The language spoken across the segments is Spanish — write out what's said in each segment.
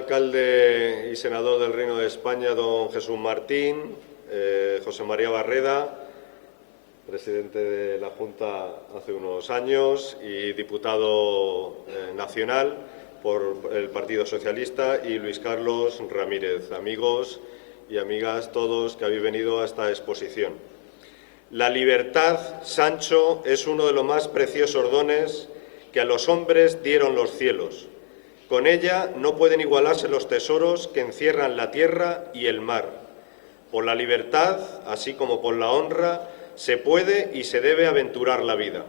alcalde y senador del Reino de España, don Jesús Martín, José María Barreda, presidente de la Junta hace unos años y diputado nacional por el Partido Socialista, y Luis Carlos Ramírez, amigos y amigas todos que habéis venido a esta exposición. La libertad, Sancho, es uno de los más preciosos dones que a los hombres dieron los cielos. Con ella no pueden igualarse los tesoros que encierran la tierra y el mar. Por la libertad, así como por la honra, se puede y se debe aventurar la vida.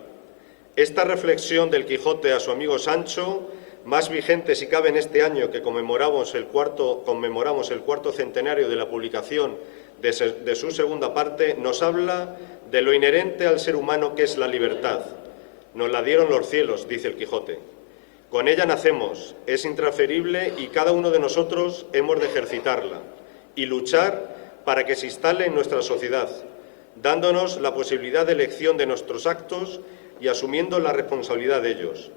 Esta reflexión del Quijote a su amigo Sancho, más vigente si cabe en este año que conmemoramos el cuarto centenario de la publicación de su segunda parte, nos habla de lo inherente al ser humano que es la libertad. Nos la dieron los cielos, dice el Quijote. Con ella nacemos, es intransferible y cada uno de nosotros hemos de ejercitarla y luchar para que se instale en nuestra sociedad, dándonos la posibilidad de elección de nuestros actos y asumiendo la responsabilidad de ellos.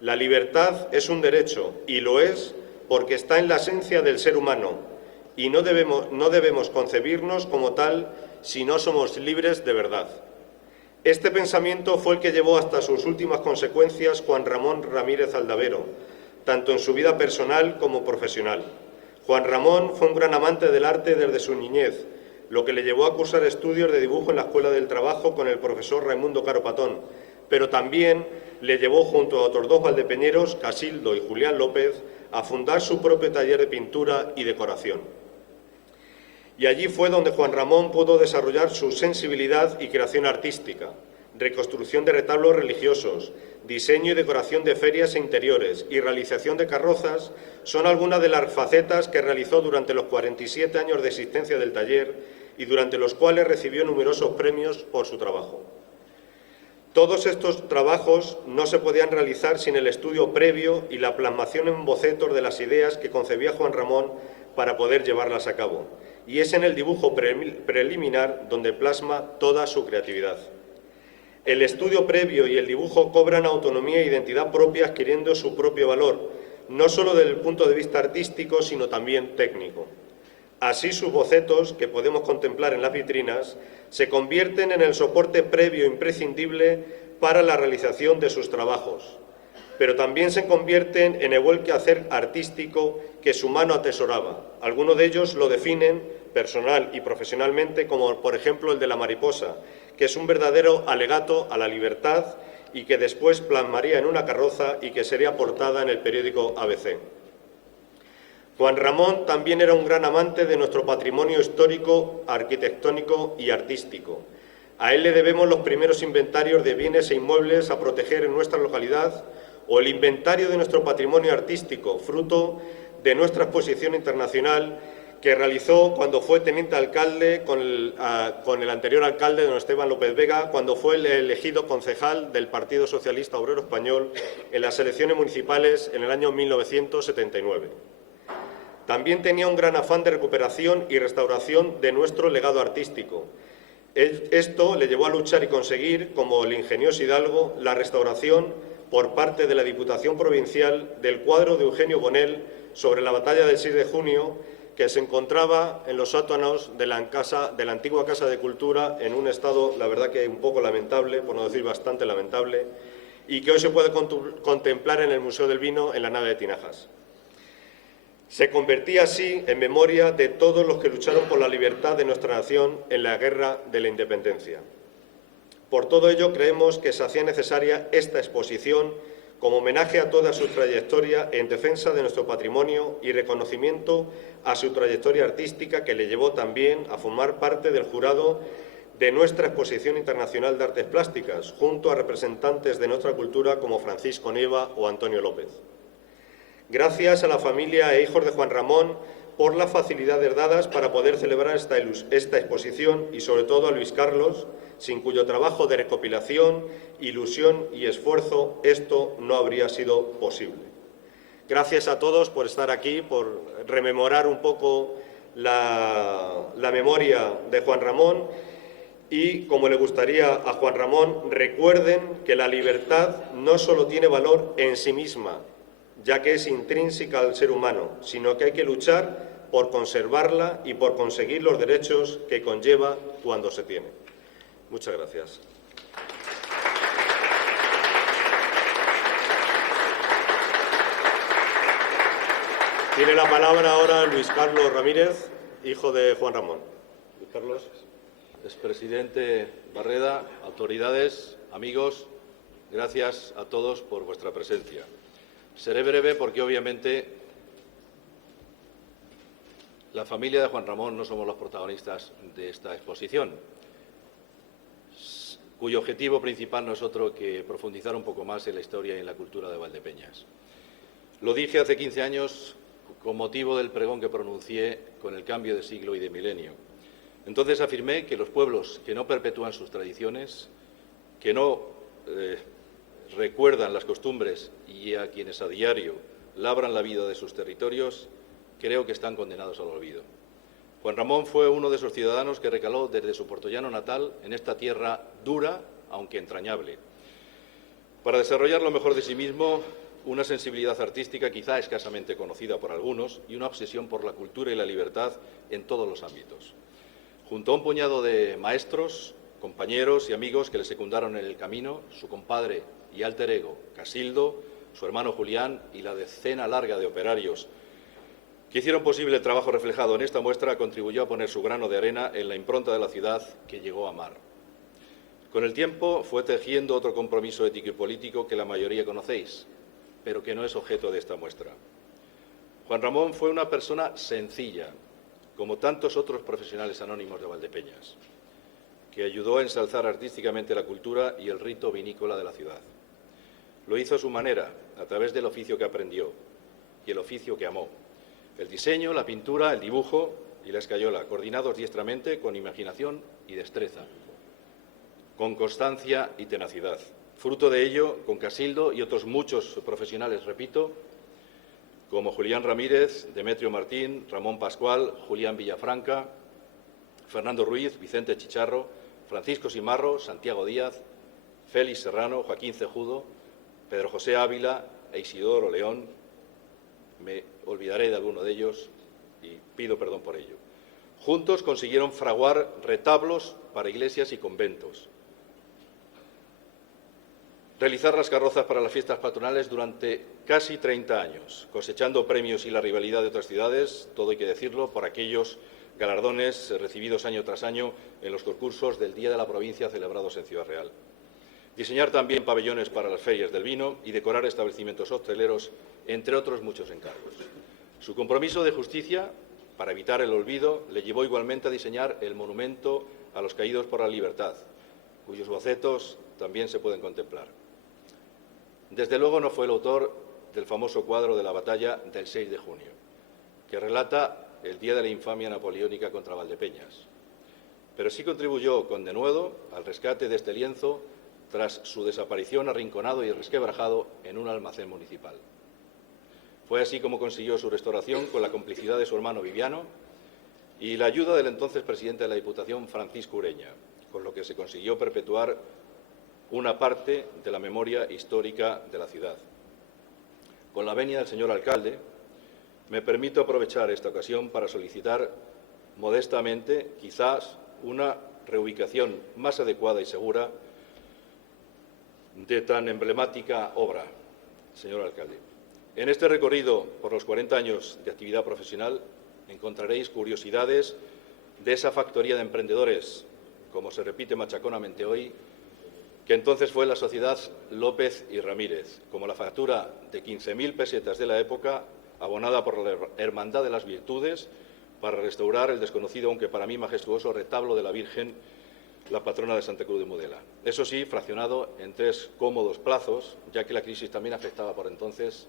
La libertad es un derecho y lo es porque está en la esencia del ser humano y no debemos concebirnos como tal si no somos libres de verdad. Este pensamiento fue el que llevó hasta sus últimas consecuencias Juan Ramón Ramírez Aldavero, tanto en su vida personal como profesional. Juan Ramón fue un gran amante del arte desde su niñez, lo que le llevó a cursar estudios de dibujo en la Escuela del Trabajo con el profesor Raimundo Caro Patón, pero también le llevó junto a otros dos valdepeñeros, Casildo y Julián López, a fundar su propio taller de pintura y decoración. Y allí fue donde Juan Ramón pudo desarrollar su sensibilidad y creación artística, reconstrucción de retablos religiosos, diseño y decoración de ferias e interiores y realización de carrozas son algunas de las facetas que realizó durante los 47 años de existencia del taller y durante los cuales recibió numerosos premios por su trabajo. Todos estos trabajos no se podían realizar sin el estudio previo y la plasmación en bocetos de las ideas que concebía Juan Ramón para poder llevarlas a cabo. Y es en el dibujo preliminar donde plasma toda su creatividad. El estudio previo y el dibujo cobran autonomía e identidad propia, adquiriendo su propio valor, no solo desde el punto de vista artístico, sino también técnico. Así, sus bocetos, que podemos contemplar en las vitrinas, se convierten en el soporte previo imprescindible para la realización de sus trabajos, pero también se convierten en el buen quehacer artístico que su mano atesoraba. Algunos de ellos lo definen personal y profesionalmente como, por ejemplo, el de la mariposa, que es un verdadero alegato a la libertad y que después plasmaría en una carroza y que sería portada en el periódico ABC. Juan Ramón también era un gran amante de nuestro patrimonio histórico, arquitectónico y artístico. A él le debemos los primeros inventarios de bienes e inmuebles a proteger en nuestra localidad o el inventario de nuestro patrimonio artístico, fruto de nuestra exposición internacional que realizó cuando fue teniente alcalde con el anterior alcalde, don Esteban López Vega, cuando fue elegido concejal del Partido Socialista Obrero Español en las elecciones municipales en el año 1979. También tenía un gran afán de recuperación y restauración de nuestro legado artístico. Esto le llevó a luchar y conseguir, como el ingenioso Hidalgo, la restauración por parte de la Diputación Provincial del cuadro de Eugenio Bonell sobre la batalla del 6 de junio, que se encontraba en los sótanos de la antigua Casa de Cultura en un estado, la verdad que un poco lamentable, por no decir bastante lamentable, y que hoy se puede contemplar en el Museo del Vino en la nave de Tinajas. Se convertía así en memoria de todos los que lucharon por la libertad de nuestra nación en la Guerra de la Independencia. Por todo ello, creemos que se hacía necesaria esta exposición como homenaje a toda su trayectoria en defensa de nuestro patrimonio y reconocimiento a su trayectoria artística, que le llevó también a formar parte del jurado de nuestra Exposición Internacional de Artes Plásticas, junto a representantes de nuestra cultura como Francisco Nieva o Antonio López. Gracias a la familia e hijos de Juan Ramón por las facilidades dadas para poder celebrar esta exposición y sobre todo a Luis Carlos, sin cuyo trabajo de recopilación, ilusión y esfuerzo esto no habría sido posible. Gracias a todos por estar aquí, por rememorar un poco la memoria de Juan Ramón y, como le gustaría a Juan Ramón, recuerden que la libertad no solo tiene valor en sí misma, ya que es intrínseca al ser humano, sino que hay que luchar por conservarla y por conseguir los derechos que conlleva cuando se tiene. Muchas gracias. Tiene la palabra ahora Luis Carlos Ramírez, hijo de Juan Ramón. Luis Carlos. Expresidente Barreda, autoridades, amigos, gracias a todos por vuestra presencia. Seré breve porque, obviamente, la familia de Juan Ramón no somos los protagonistas de esta exposición, cuyo objetivo principal no es otro que profundizar un poco más en la historia y en la cultura de Valdepeñas. Lo dije hace 15 años con motivo del pregón que pronuncié con el cambio de siglo y de milenio. Entonces afirmé que los pueblos que no perpetúan sus tradiciones, que no recuerdan las costumbres y a quienes a diario labran la vida de sus territorios, creo que están condenados al olvido. Juan Ramón fue uno de esos ciudadanos que recaló desde su puertollano natal en esta tierra dura, aunque entrañable, para desarrollar lo mejor de sí mismo, una sensibilidad artística quizá escasamente conocida por algunos y una obsesión por la cultura y la libertad en todos los ámbitos. Junto a un puñado de maestros, compañeros y amigos que le secundaron en el camino, su compadre y alter ego, Casildo, su hermano Julián y la decena larga de operarios que hicieron posible el trabajo reflejado en esta muestra, contribuyó a poner su grano de arena en la impronta de la ciudad que llegó a amar. Con el tiempo fue tejiendo otro compromiso ético y político que la mayoría conocéis, pero que no es objeto de esta muestra. Juan Ramón fue una persona sencilla, como tantos otros profesionales anónimos de Valdepeñas, que ayudó a ensalzar artísticamente la cultura y el rito vinícola de la ciudad. Lo hizo a su manera, a través del oficio que aprendió y el oficio que amó. El diseño, la pintura, el dibujo y la escayola, coordinados diestramente con imaginación y destreza, con constancia y tenacidad. Fruto de ello, con Casildo y otros muchos profesionales, repito, como Julián Ramírez, Demetrio Martín, Ramón Pascual, Julián Villafranca, Fernando Ruiz, Vicente Chicharro, Francisco Simarro, Santiago Díaz, Félix Serrano, Joaquín Cejudo, Pedro José Ávila e Isidoro León. Me olvidaré de alguno de ellos y pido perdón por ello. Juntos consiguieron fraguar retablos para iglesias y conventos, realizar las carrozas para las fiestas patronales durante casi 30 años, cosechando premios y la rivalidad de otras ciudades, todo hay que decirlo, por aquellos galardones recibidos año tras año en los concursos del Día de la Provincia celebrados en Ciudad Real. Diseñar también pabellones para las ferias del vino y decorar establecimientos hosteleros, entre otros muchos encargos. Su compromiso de justicia, para evitar el olvido, le llevó igualmente a diseñar el monumento a los caídos por la libertad, cuyos bocetos también se pueden contemplar. Desde luego no fue el autor del famoso cuadro de la batalla del 6 de junio, que relata el día de la infamia napoleónica contra Valdepeñas, pero sí contribuyó con denuedo al rescate de este lienzo tras su desaparición arrinconado y resquebrajado en un almacén municipal. Fue así como consiguió su restauración con la complicidad de su hermano Viviano y la ayuda del entonces presidente de la Diputación, Francisco Ureña, con lo que se consiguió perpetuar una parte de la memoria histórica de la ciudad. Con la venia del señor alcalde, me permito aprovechar esta ocasión para solicitar modestamente, quizás, una reubicación más adecuada y segura de tan emblemática obra, señor alcalde. En este recorrido por los 40 años de actividad profesional encontraréis curiosidades de esa factoría de emprendedores, como se repite machaconamente hoy, que entonces fue la Sociedad López y Ramírez, como la factura de 15.000 pesetas de la época, abonada por la Hermandad de las Virtudes, para restaurar el desconocido, aunque para mí majestuoso, retablo de la Virgen, la patrona de Santa Cruz de Mudela. Eso sí, fraccionado en 3 cómodos plazos, ya que la crisis también afectaba por entonces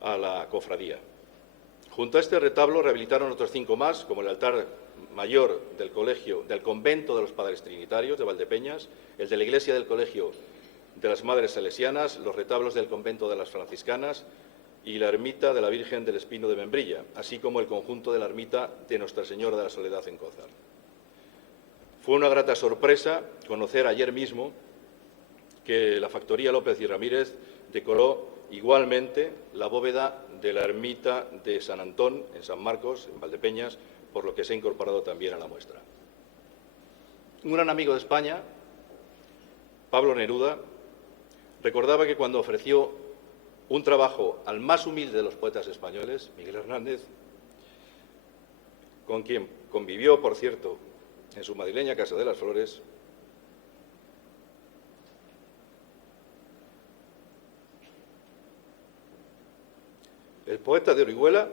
a la cofradía. Junto a este retablo rehabilitaron otros 5 más, como el altar mayor del convento de los Padres Trinitarios de Valdepeñas, el de la iglesia del Colegio de las Madres Salesianas, los retablos del convento de las Franciscanas y la ermita de la Virgen del Espino de Membrilla, así como el conjunto de la ermita de Nuestra Señora de la Soledad en Cózar. Fue una grata sorpresa conocer ayer mismo que la factoría López y Ramírez decoró igualmente la bóveda de la ermita de San Antón, en San Marcos, en Valdepeñas, por lo que se ha incorporado también a la muestra. Un gran amigo de España, Pablo Neruda, recordaba que cuando ofreció un trabajo al más humilde de los poetas españoles, Miguel Hernández, con quien convivió, por cierto, en su madrileña Casa de las Flores, el poeta de Orihuela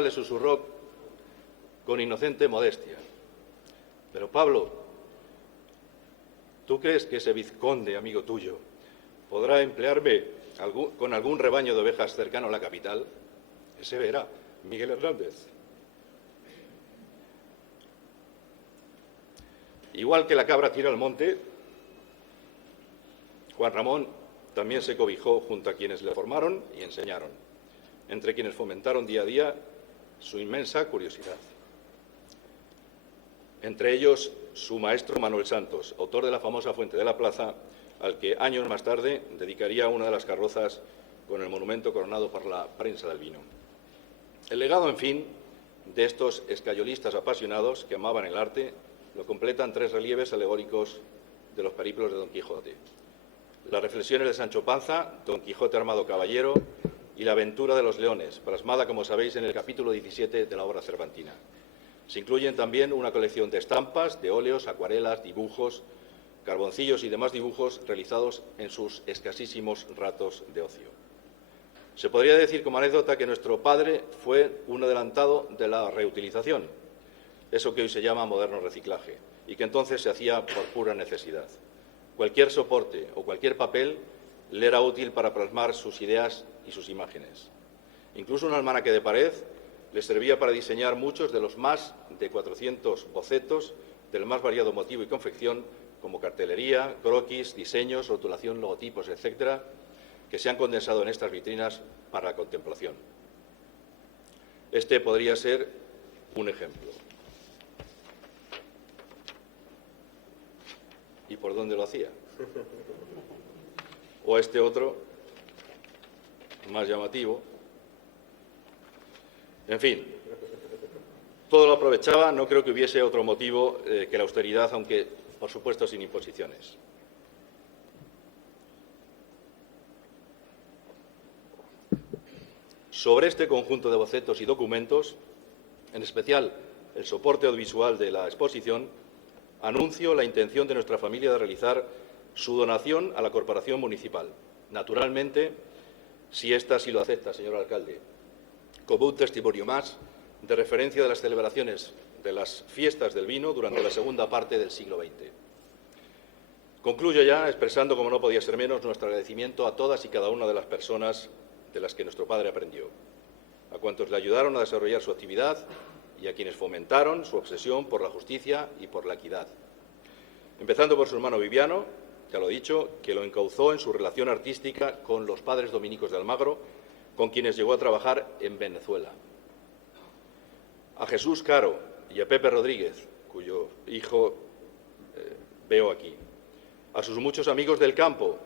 le susurró con inocente modestia: pero Pablo, ¿tú crees que ese vizconde, amigo tuyo, podrá emplearme con algún rebaño de ovejas cercano a la capital? Ese verá, Miguel Hernández. Igual que la cabra tira al monte, Juan Ramón también se cobijó junto a quienes le formaron y enseñaron, entre quienes fomentaron día a día su inmensa curiosidad. Entre ellos, su maestro Manuel Santos, autor de la famosa Fuente de la Plaza, al que años más tarde dedicaría una de las carrozas con el monumento coronado por la prensa del vino. El legado, en fin, de estos escayolistas apasionados que amaban el arte lo completan 3 relieves alegóricos de los periplos de Don Quijote: las reflexiones de Sancho Panza, Don Quijote armado caballero, y la aventura de los leones, plasmada, como sabéis, en el capítulo 17 de la obra cervantina. Se incluyen también una colección de estampas, de óleos, acuarelas, dibujos, carboncillos y demás dibujos realizados en sus escasísimos ratos de ocio. Se podría decir como anécdota que nuestro padre fue un adelantado de la reutilización, eso que hoy se llama moderno reciclaje, y que entonces se hacía por pura necesidad. Cualquier soporte o cualquier papel le era útil para plasmar sus ideas y sus imágenes. Incluso un almanaque de pared le servía para diseñar muchos de los más de 400 bocetos del más variado motivo y confección, como cartelería, croquis, diseños, rotulación, logotipos, etcétera, que se han condensado en estas vitrinas para la contemplación. Este podría ser un ejemplo. ¿Y por dónde lo hacía? O este otro, más llamativo. En fin, todo lo aprovechaba. No creo que hubiese otro motivo que la austeridad, aunque, por supuesto, sin imposiciones. Sobre este conjunto de bocetos y documentos, en especial el soporte audiovisual de la exposición, anuncio la intención de nuestra familia de realizar su donación a la Corporación Municipal. Naturalmente, si ésta sí lo acepta, señor alcalde, como un testimonio más de referencia de las celebraciones de las fiestas del vino durante la segunda parte del siglo XX. Concluyo ya expresando, como no podía ser menos, nuestro agradecimiento a todas y cada una de las personas de las que nuestro padre aprendió, a cuantos le ayudaron a desarrollar su actividad y a quienes fomentaron su obsesión por la justicia y por la equidad. Empezando por su hermano Viviano, ya lo he dicho, que lo encauzó en su relación artística con los padres dominicos de Almagro, con quienes llegó a trabajar en Venezuela. A Jesús Caro y a Pepe Rodríguez, cuyo hijo veo aquí. A sus muchos amigos del campo,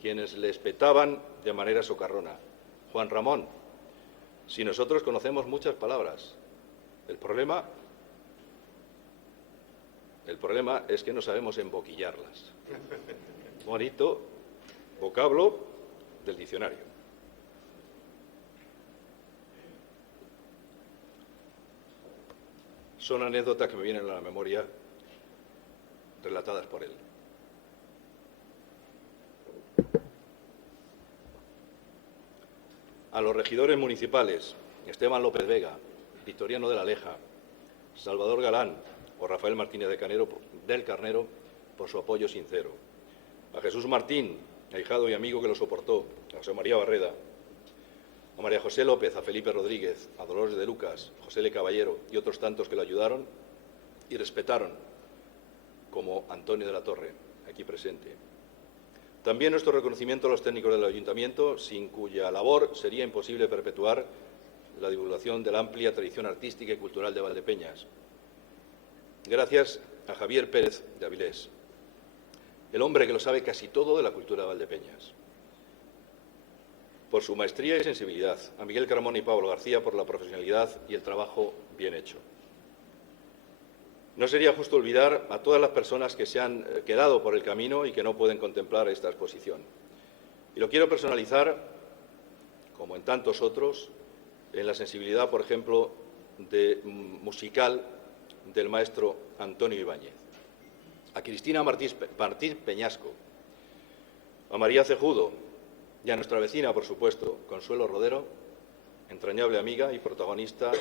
quienes le espetaban de manera socarrona. Juan Ramón, si nosotros conocemos muchas palabras, el problema es que no sabemos emboquillarlas. Bonito vocablo del diccionario. Son anécdotas que me vienen a la memoria relatadas por él. A los regidores municipales, Esteban López Vega, Victoriano de la Leja, Salvador Galán o Rafael Martínez del Carnero, por su apoyo sincero. A Jesús Martín, ahijado y amigo que lo soportó, a José María Barreda, a María José López, a Felipe Rodríguez, a Dolores de Lucas, José L. Caballero y otros tantos que lo ayudaron y respetaron, como Antonio de la Torre, aquí presente. También nuestro reconocimiento a los técnicos del Ayuntamiento, sin cuya labor sería imposible perpetuar la divulgación de la amplia tradición artística y cultural de Valdepeñas. Gracias a Javier Pérez de Avilés, el hombre que lo sabe casi todo de la cultura de Valdepeñas, por su maestría y sensibilidad, a Miguel Carmona y Pablo García por la profesionalidad y el trabajo bien hecho. No sería justo olvidar a todas las personas que se han quedado por el camino y que no pueden contemplar esta exposición. Y lo quiero personalizar, como en tantos otros, en la sensibilidad, por ejemplo, musical del maestro Antonio Ibáñez, a Cristina Martí Peñasco, a María Cejudo y a nuestra vecina, por supuesto, Consuelo Rodero, entrañable amiga y protagonista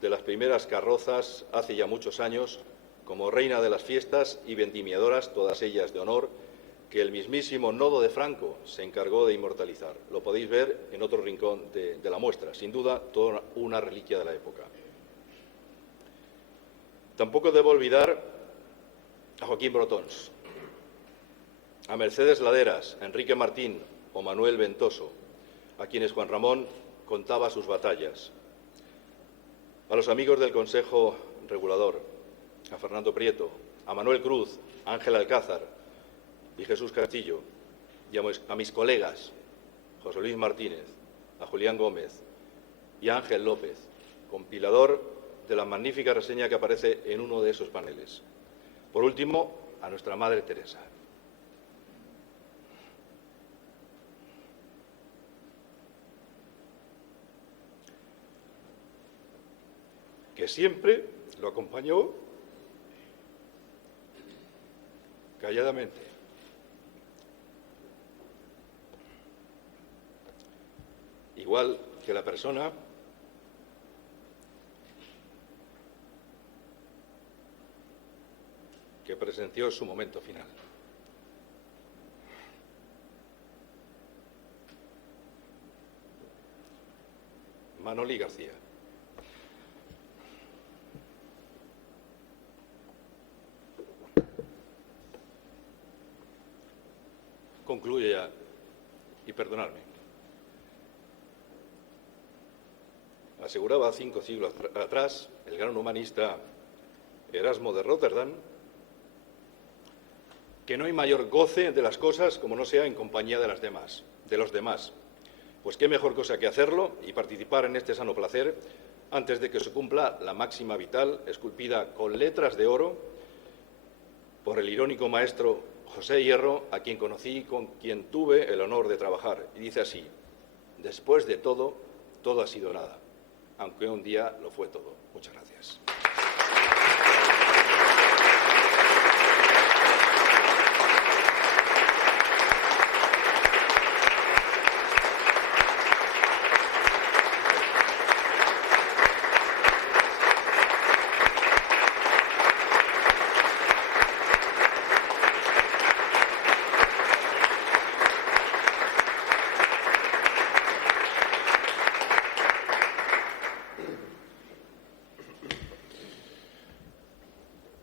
de las primeras carrozas hace ya muchos años, como reina de las fiestas y vendimiadoras, todas ellas de honor, que el mismísimo Nodo de Franco se encargó de inmortalizar. Lo podéis ver en otro rincón de la muestra, sin duda toda una reliquia de la época. Tampoco debo olvidar a Joaquín Brotons, a Mercedes Laderas, a Enrique Martín o Manuel Ventoso, a quienes Juan Ramón contaba sus batallas, a los amigos del Consejo Regulador, a Fernando Prieto, a Manuel Cruz, a Ángel Alcázar y Jesús Castillo, y a mis colegas, José Luis Martínez, a Julián Gómez y a Ángel López, compilador de la magnífica reseña que aparece en uno de esos paneles. Por último, a nuestra Madre Teresa. Que siempre lo acompañó calladamente. Igual que la persona que presenció su momento final. Manoli García. Concluyo ya, y perdonadme. Aseguraba 5 siglos atrás el gran humanista Erasmo de Róterdam que no hay mayor goce de las cosas como no sea en compañía de los demás. Pues qué mejor cosa que hacerlo y participar en este sano placer antes de que se cumpla la máxima vital esculpida con letras de oro por el irónico maestro José Hierro, a quien conocí y con quien tuve el honor de trabajar. Y dice así: después de todo, todo ha sido nada, aunque un día lo fue todo. Muchas gracias.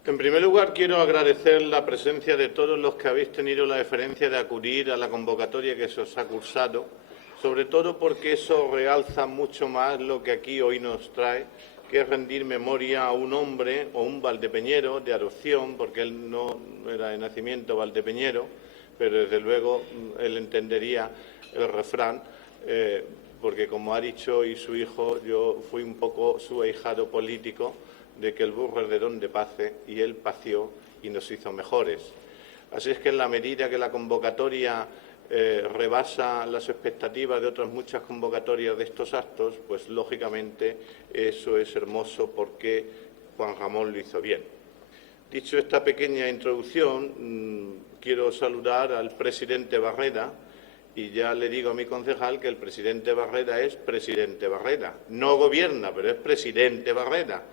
En primer lugar, quiero agradecer la presencia de todos los que habéis tenido la deferencia de acudir a la convocatoria que se os ha cursado, sobre todo porque eso realza mucho más lo que aquí hoy nos trae, que es rendir memoria a un hombre o un valdepeñero de adopción, porque él no era de nacimiento valdepeñero, pero desde luego él entendería el refrán, porque como ha dicho hoy su hijo, yo fui un poco su ahijado político, de que el burro es de donde pace y él pació y nos hizo mejores. Así es que en la medida que la convocatoria rebasa las expectativas de otras muchas convocatorias de estos actos, pues lógicamente eso es hermoso porque Juan Ramón lo hizo bien. Dicho esta pequeña introducción, quiero saludar al presidente Barreda y ya le digo a mi concejal que el presidente Barreda es presidente Barreda. No gobierna, pero es presidente Barreda.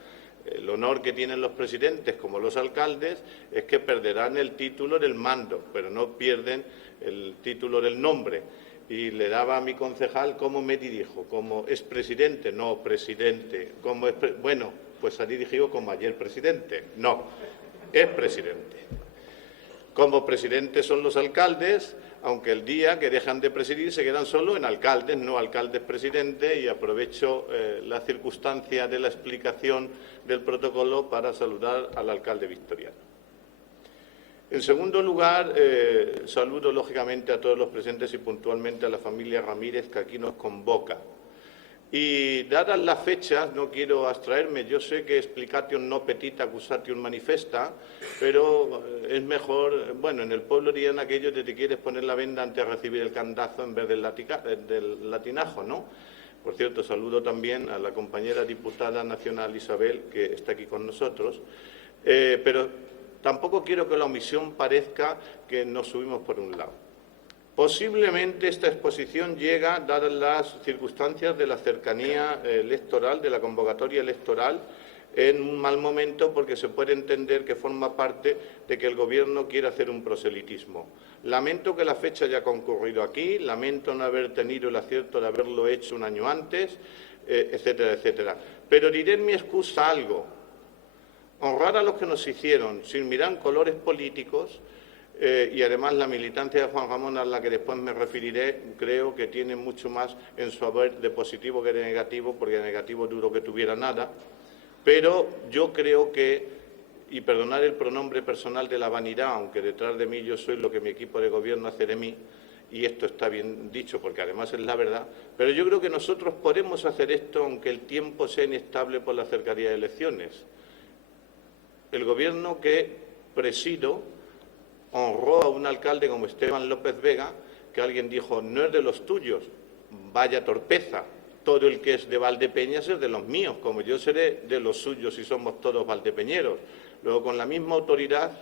El honor que tienen los presidentes, como los alcaldes, es que perderán el título del mando, pero no pierden el título del nombre. Y le daba a mi concejal cómo me dirijo, como expresidente, no presidente, como bueno, pues ha dirigido como ayer presidente, no, es presidente. Como presidentes son los alcaldes, aunque el día que dejan de presidir se quedan solo en alcaldes, no alcaldes presidentes, y aprovecho la circunstancia de la explicación del protocolo para saludar al alcalde victoriano. En segundo lugar, saludo lógicamente a todos los presentes y puntualmente a la familia Ramírez que aquí nos convoca. Y dadas las fechas, no quiero abstraerme, yo sé que explication no petita accusation manifesta, pero es mejor, bueno, en el pueblo dirían aquello de te quieres poner la venda antes de recibir el candazo en vez del latinajo, ¿no? Por cierto, saludo también a la compañera diputada nacional Isabel, que está aquí con nosotros, pero tampoco quiero que la omisión parezca que nos subimos por un lado. Posiblemente esta exposición llega, dadas las circunstancias de la cercanía electoral, de la convocatoria electoral, en un mal momento porque se puede entender que forma parte de que el Gobierno quiere hacer un proselitismo. Lamento que la fecha haya concurrido aquí, lamento no haber tenido el acierto de haberlo hecho un año antes, etcétera, etcétera. Pero diré en mi excusa algo. Honrar a los que nos hicieron, sin mirar colores políticos, y además la militancia de Juan Ramón, a la que después me referiré, creo que tiene mucho más en su haber de positivo que de negativo, porque de negativo dudo que tuviera nada, pero yo creo que, y perdonar el pronombre personal de la vanidad, aunque detrás de mí yo soy lo que mi equipo de gobierno hace de mí, y esto está bien dicho porque además es la verdad, pero yo creo que nosotros podemos hacer esto aunque el tiempo sea inestable por la cercanía de elecciones. El Gobierno que presido honró a un alcalde como Esteban López Vega, que alguien dijo, no es de los tuyos, vaya torpeza, todo el que es de Valdepeñas es de los míos, como yo seré de los suyos si somos todos valdepeñeros. Luego, con la misma autoridad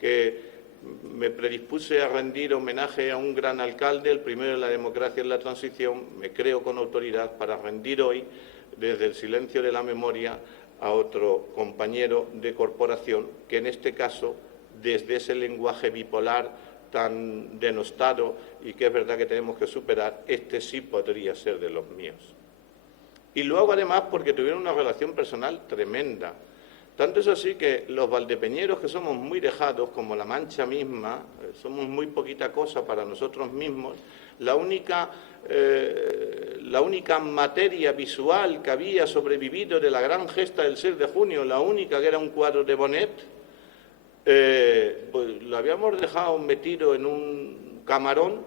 que me predispuse a rendir homenaje a un gran alcalde, el primero de la democracia en la transición, me creo con autoridad para rendir hoy, desde el silencio de la memoria, a otro compañero de corporación, que en este caso, desde ese lenguaje bipolar tan denostado y que es verdad que tenemos que superar, este sí podría ser de los míos. Y luego, además, porque tuvieron una relación personal tremenda. Tanto es así que los valdepeñeros, que somos muy dejados, como la Mancha misma, somos muy poquita cosa para nosotros mismos, la única materia visual que había sobrevivido de la gran gesta del 6 de junio, la única que era un cuadro de Bonet, pues lo habíamos dejado metido en un camarón,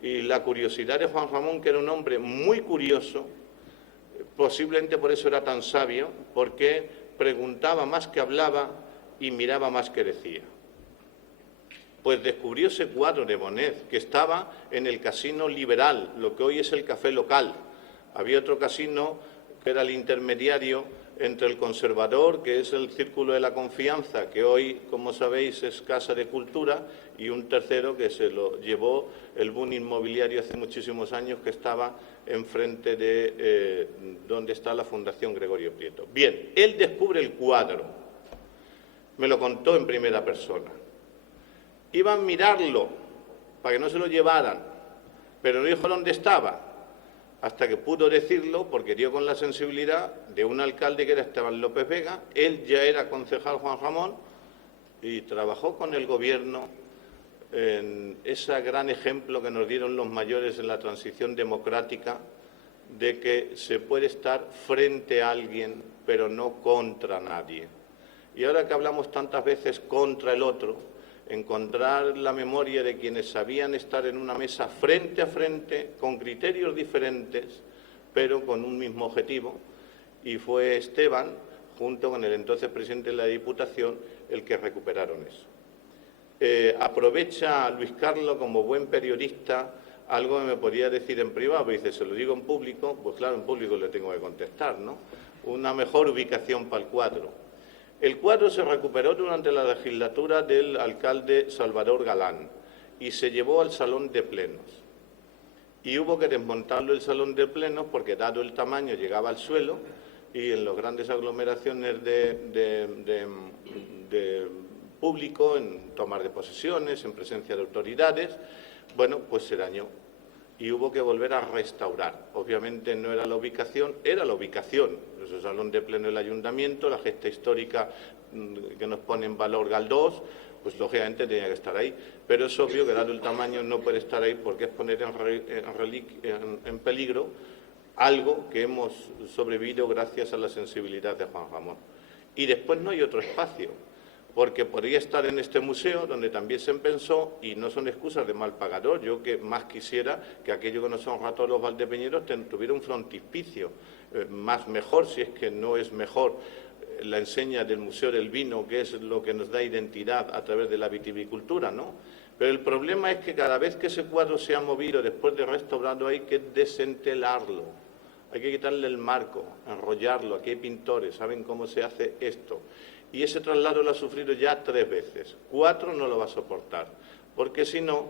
y la curiosidad de Juan Ramón, que era un hombre muy curioso, posiblemente por eso era tan sabio, porque preguntaba más que hablaba y miraba más que decía. Pues descubrió ese cuadro de Bonet, que estaba en el Casino Liberal, lo que hoy es el Café Local. Había otro casino que era el intermediario entre el Conservador, que es el Círculo de la Confianza, que hoy, como sabéis, es Casa de Cultura, y un tercero que se lo llevó el boom inmobiliario hace muchísimos años, que estaba enfrente de donde está la Fundación Gregorio Prieto. Bien, él descubre el cuadro, me lo contó en primera persona. Iban a mirarlo para que no se lo llevaran, pero no dijo dónde estaba, hasta que pudo decirlo, porque dio con la sensibilidad de un alcalde que era Esteban López Vega. Él ya era concejal Juan Ramón y trabajó con el Gobierno en ese gran ejemplo que nos dieron los mayores en la transición democrática, de que se puede estar frente a alguien, pero no contra nadie. Y ahora que hablamos tantas veces contra el otro, encontrar la memoria de quienes sabían estar en una mesa frente a frente, con criterios diferentes, pero con un mismo objetivo, y fue Esteban, junto con el entonces presidente de la Diputación, el que recuperaron eso. Aprovecha Luis Carlos, como buen periodista, algo que me podía decir en privado, pero dice, se lo digo en público, pues claro, en público le tengo que contestar, ¿no? Una mejor ubicación para el cuadro. El cuadro se recuperó durante la legislatura del alcalde Salvador Galán y se llevó al Salón de Plenos. Y hubo que desmontarlo el Salón de Plenos porque, dado el tamaño, llegaba al suelo, y en las grandes aglomeraciones de público, en tomas de posesiones, en presencia de autoridades, bueno, pues se dañó y hubo que volver a restaurar. Obviamente no era la ubicación, era la ubicación. Es el Salón de Pleno del Ayuntamiento, la gesta histórica que nos pone en valor Galdós, pues lógicamente tenía que estar ahí. Pero es obvio que dado el tamaño no puede estar ahí porque es poner en peligro algo que hemos sobrevivido gracias a la sensibilidad de Juan Ramón. Y después no hay otro espacio, porque podría estar en este museo donde también se pensó, y no son excusas de mal pagador, yo que más quisiera que aquello que nos honra a todos los valdepeñeros tuviera un frontispicio, más mejor, si es que no es mejor, la enseña del Museo del Vino, que es lo que nos da identidad a través de la vitivicultura, ¿no? Pero el problema es que cada vez que ese cuadro se ha movido después de restaurarlo hay que desentelarlo, hay que quitarle el marco, enrollarlo. Aquí hay pintores, saben cómo se hace esto. Y ese traslado lo ha sufrido ya 3 veces. 4 no lo va a soportar, porque si no,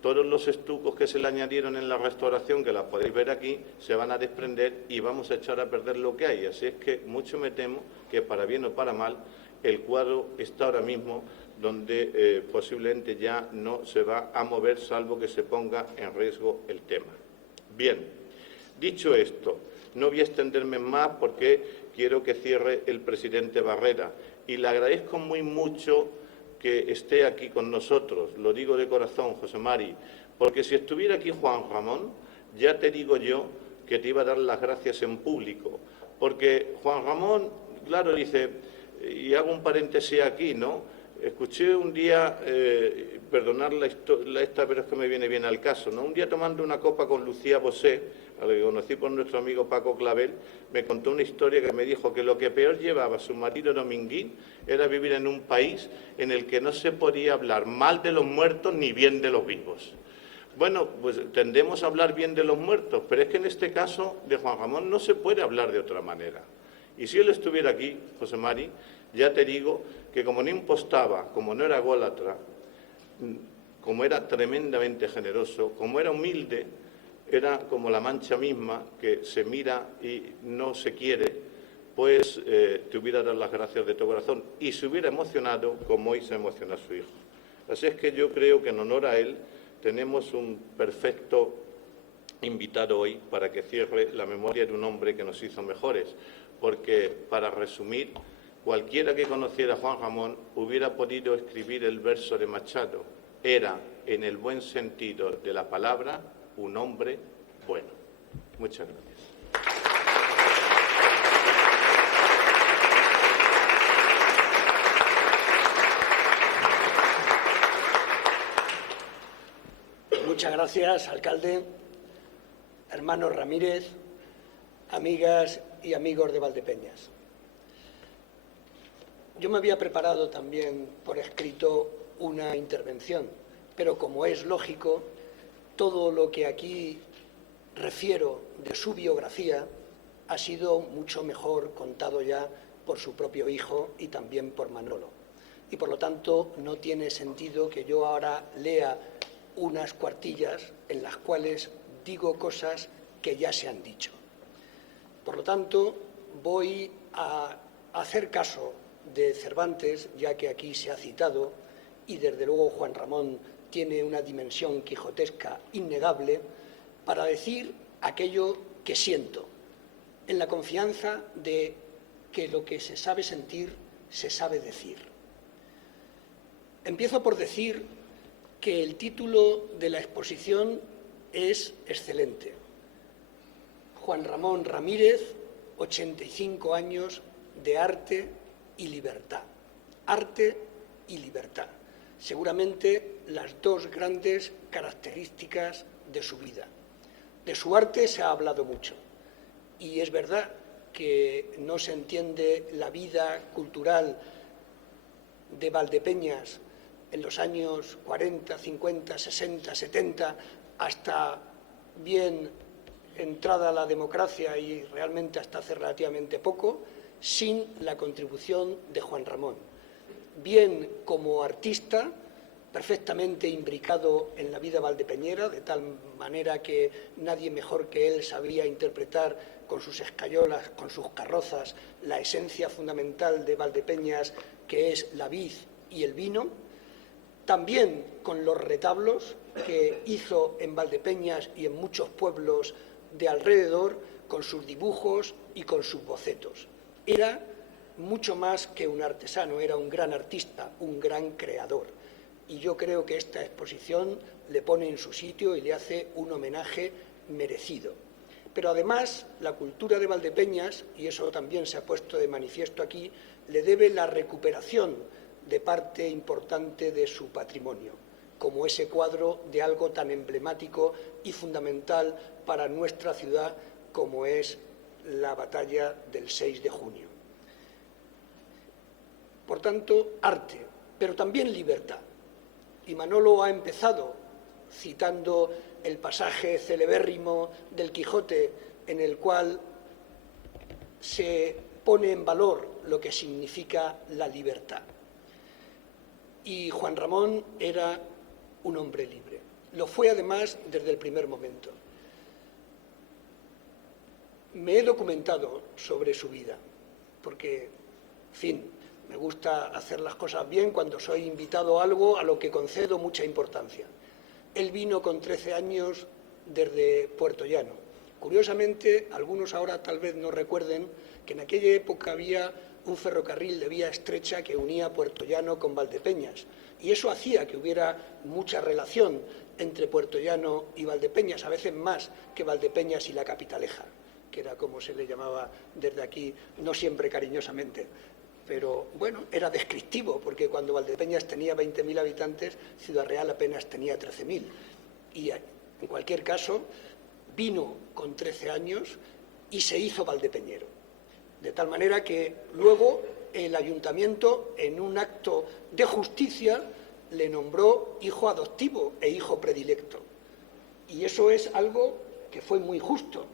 todos los estucos que se le añadieron en la restauración, que las podéis ver aquí, se van a desprender y vamos a echar a perder lo que hay. Así es que mucho me temo que, para bien o para mal, el cuadro está ahora mismo donde posiblemente ya no se va a mover, salvo que se ponga en riesgo el tema. Bien, dicho esto, no voy a extenderme más porque quiero que cierre el presidente Barrera. Y le agradezco muy mucho que esté aquí con nosotros, lo digo de corazón, José Mari, porque si estuviera aquí Juan Ramón, ya te digo yo que te iba a dar las gracias en público, porque Juan Ramón, claro, dice, y hago un paréntesis aquí, ¿no? Escuché un día, perdonad esta, pero es que me viene bien al caso, ¿no? Un día tomando una copa con Lucía Bosé, a la que conocí por nuestro amigo Paco Clavel, me contó una historia que me dijo que lo que peor llevaba a su marido Dominguín era vivir en un país en el que no se podía hablar mal de los muertos ni bien de los vivos. Bueno, pues tendemos a hablar bien de los muertos, pero es que en este caso de Juan Ramón no se puede hablar de otra manera. Y si él estuviera aquí, José Mari, ya te digo que como no impostaba, como no era ególatra, como era tremendamente generoso, como era humilde, era como la Mancha misma, que se mira y no se quiere, pues te hubiera dado las gracias de todo corazón y se hubiera emocionado como hoy se emociona a su hijo. Así es que yo creo que en honor a él tenemos un perfecto invitado hoy para que cierre la memoria de un hombre que nos hizo mejores, porque, para resumir, cualquiera que conociera a Juan Ramón hubiera podido escribir el verso de Machado: era, en el buen sentido de la palabra, un hombre bueno. Muchas gracias. Muchas gracias, alcalde, hermano Ramírez, amigas y amigos de Valdepeñas. Yo me había preparado también por escrito una intervención, pero como es lógico, todo lo que aquí refiero de su biografía ha sido mucho mejor contado ya por su propio hijo y también por Manolo. Y por lo tanto no tiene sentido que yo ahora lea unas cuartillas en las cuales digo cosas que ya se han dicho. Por lo tanto, voy a hacer caso de Cervantes, ya que aquí se ha citado, y desde luego Juan Ramón tiene una dimensión quijotesca innegable, para decir aquello que siento, en la confianza de que lo que se sabe sentir, se sabe decir. Empiezo por decir que el título de la exposición es excelente. Juan Ramón Ramírez, 85 años de arte y libertad. Arte y libertad. Seguramente las dos grandes características de su vida. De su arte se ha hablado mucho y es verdad que no se entiende la vida cultural de Valdepeñas en los años 40, 50, 60, 70, hasta bien entrada la democracia y realmente hasta hace relativamente poco, sin la contribución de Juan Ramón. Bien como artista, perfectamente imbricado en la vida valdepeñera, de tal manera que nadie mejor que él sabía interpretar con sus escayolas, con sus carrozas, la esencia fundamental de Valdepeñas, que es la vid y el vino. También con los retablos que hizo en Valdepeñas y en muchos pueblos de alrededor, con sus dibujos y con sus bocetos. Era mucho más que un artesano, era un gran artista, un gran creador. Y yo creo que esta exposición le pone en su sitio y le hace un homenaje merecido. Pero además, la cultura de Valdepeñas, y eso también se ha puesto de manifiesto aquí, le debe la recuperación de parte importante de su patrimonio, como ese cuadro de algo tan emblemático y fundamental para nuestra ciudad como es la batalla del 6 de junio. Por tanto, arte, pero también libertad. Y Manolo ha empezado citando el pasaje celebérrimo del Quijote en el cual se pone en valor lo que significa la libertad. Y Juan Ramón era un hombre libre. Lo fue además desde el primer momento. Me he documentado sobre su vida, porque, en fin, me gusta hacer las cosas bien cuando soy invitado a algo a lo que concedo mucha importancia. Él vino con 13 años desde Puerto Llano. Curiosamente, algunos ahora tal vez no recuerden que en aquella época había un ferrocarril de vía estrecha que unía Puerto Llano con Valdepeñas. Y eso hacía que hubiera mucha relación entre Puerto Llano y Valdepeñas, a veces más que Valdepeñas y la Capitaleja, que era como se le llamaba desde aquí, no siempre cariñosamente. Pero, bueno, era descriptivo, porque cuando Valdepeñas tenía 20.000 habitantes, Ciudad Real apenas tenía 13.000. Y, en cualquier caso, vino con 13 años y se hizo valdepeñero. De tal manera que luego el ayuntamiento, en un acto de justicia, le nombró hijo adoptivo e hijo predilecto. Y eso es algo que fue muy justo,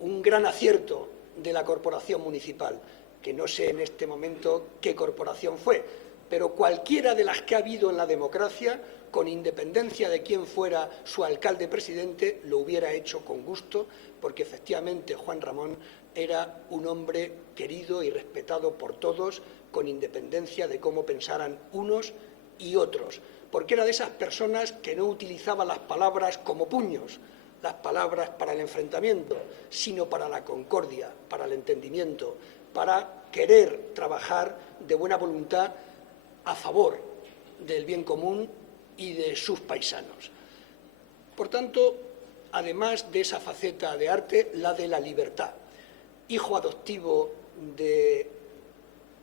un gran acierto de la corporación municipal, que no sé en este momento qué corporación fue, pero cualquiera de las que ha habido en la democracia, con independencia de quién fuera su alcalde presidente, lo hubiera hecho con gusto, porque efectivamente Juan Ramón era un hombre querido y respetado por todos, con independencia de cómo pensaran unos y otros, porque era de esas personas que no utilizaban las palabras como puños, las palabras para el enfrentamiento, sino para la concordia, para el entendimiento, para querer trabajar de buena voluntad a favor del bien común y de sus paisanos. Por tanto, además de esa faceta de arte, la de la libertad. Hijo adoptivo de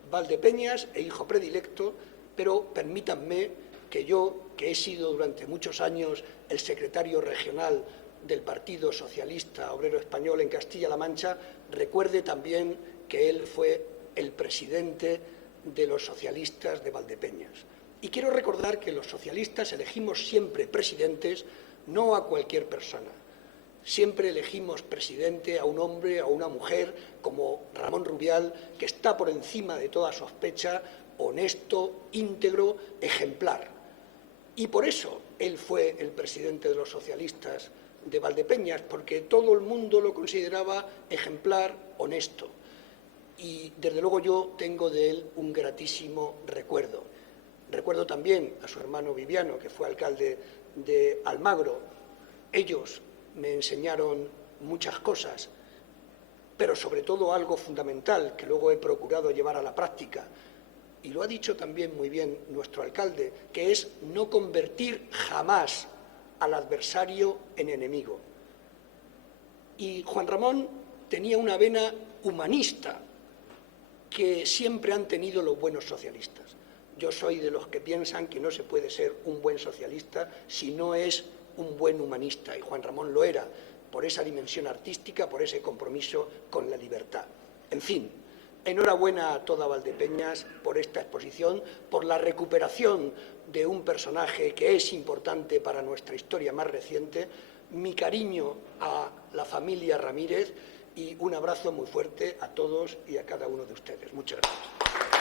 Valdepeñas e hijo predilecto, pero permítanme que yo, que he sido durante muchos años el secretario regional del Partido Socialista Obrero Español en Castilla-La Mancha, recuerde también que él fue el presidente de los socialistas de Valdepeñas. Y quiero recordar que los socialistas elegimos siempre presidentes, no a cualquier persona. Siempre elegimos presidente a un hombre, a una mujer, como Ramón Rubial, que está por encima de toda sospecha, honesto, íntegro, ejemplar. Y por eso él fue el presidente de los socialistas de Valdepeñas, porque todo el mundo lo consideraba ejemplar, honesto. Y desde luego yo tengo de él un gratísimo recuerdo. Recuerdo también a su hermano Viviano, que fue alcalde de Almagro. Ellos me enseñaron muchas cosas, pero sobre todo algo fundamental que luego he procurado llevar a la práctica. Y lo ha dicho también muy bien nuestro alcalde, que es no convertir jamás al adversario en enemigo. Y Juan Ramón tenía una vena humanista que siempre han tenido los buenos socialistas. Yo soy de los que piensan que no se puede ser un buen socialista si no es un buen humanista, y Juan Ramón lo era, por esa dimensión artística, por ese compromiso con la libertad. En fin, enhorabuena a toda Valdepeñas por esta exposición, por la recuperación de un personaje que es importante para nuestra historia más reciente. Mi cariño a la familia Ramírez y un abrazo muy fuerte a todos y a cada uno de ustedes. Muchas gracias.